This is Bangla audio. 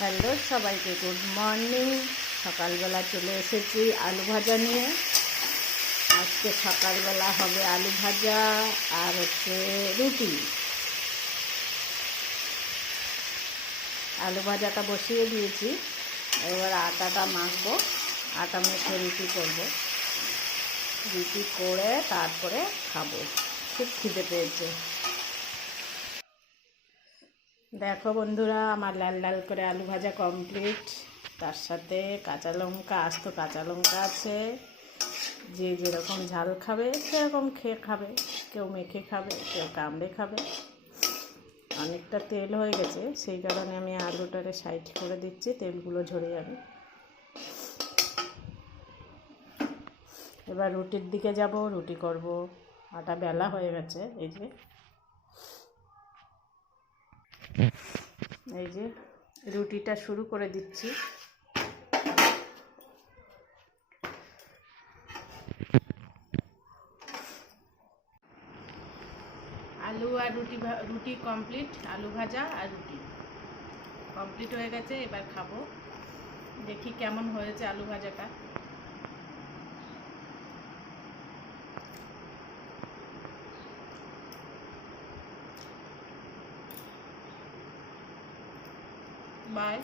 হ্যালো সবাইকে, গুড মর্নিং। সকালবেলা চলে এসেছি আলু ভাজা নিয়ে। আজকে সকালবেলা হবে আলু ভাজা আর রুটি। আলু ভাজাটা বসিয়ে দিয়েছি, এবার আটাটা মাখবো। আটা মেখে রুটি করব। রুটি করে তারপরে খাবো, খুব খিদে পেয়েছে। দেখো বন্ধুরা, আমার লাল লাল করে আলু ভাজা কমপ্লিট। তার সাথে কাঁচা লঙ্কা, আস্ত কাঁচা লঙ্কা আছে। যে যেরকম ঝাল খাবে সেরকম খেয়ে খাবে, কেউ মেখে খাবে, কেউ কামড়ে খাবে। অনেকটা তেল হয়ে গেছে, সেই কারণে আমি আলুটারে সাইড করে দিচ্ছি, তেলগুলো ঝরে যাবে। এবার রুটির দিকে যাব, রুটি করব। আটা বেলা হয়ে গেছে, এই যে রুটিটা শুরু করে দিচ্ছি। আলু আর রুটি কমপ্লিট। আলু ভাজা আর রুটি কমপ্লিট হয়ে গেছে। এবার খাবো, দেখি কেমন হয়েছে আলু ভাজাটা। বাই।